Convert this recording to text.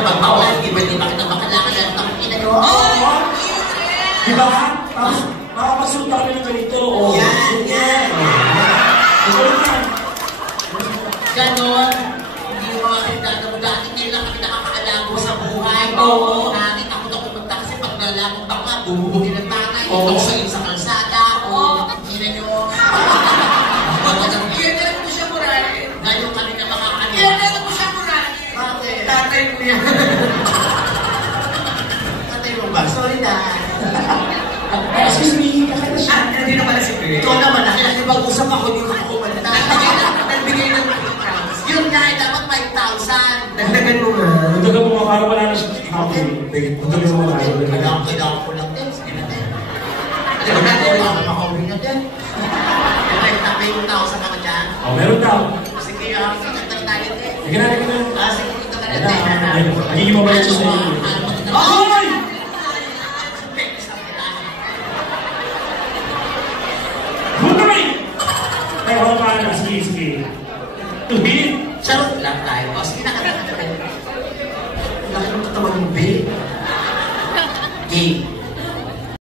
Pag-bawal, iba kita makalakad ang takina nyo. Diba? Tapos, makapasuta kami ng ganito. Yan. Ganon. Hindi mo makakita mo dati ngayon lang kami nakakaalago sa buhay. Oo. Dati takot ako magta kasi pag nalaman baka bubugin ng tatay. Ito sa kalsada. Hindi na nyo. Iyan mo siya murali. Ngayon kami na makakalago. Iyan mo siya murali. Bakit? Tatay mo yan. Tatay mo ba? Sorry na. Excuse me, kakita siya. Hindi na pala si Chris. Ikaw naman, nakikipag-usap ako, hindi ko kumanta. Nagbigay ng 5,000. Yun nga, dapat 5,000. Dagdagan mo nga. Nagdagan mo nga, parang wala na siya. Okay, nagdagan mo nga. Kailangan ko lang din. Sige na din. Kailangan ko makauwi na din. May 1,000 naman dyan. Meron daw. Sige, kagtag tayo din. Sige na. Sige, dito ka na din. Magiging mabalik siya sa iyo. Ay! Bukay! Ay, ako pa na. Sige. Tuhid. Charot lang tayo. O, sige na ka na. Laki ng katawan ng babe. Game.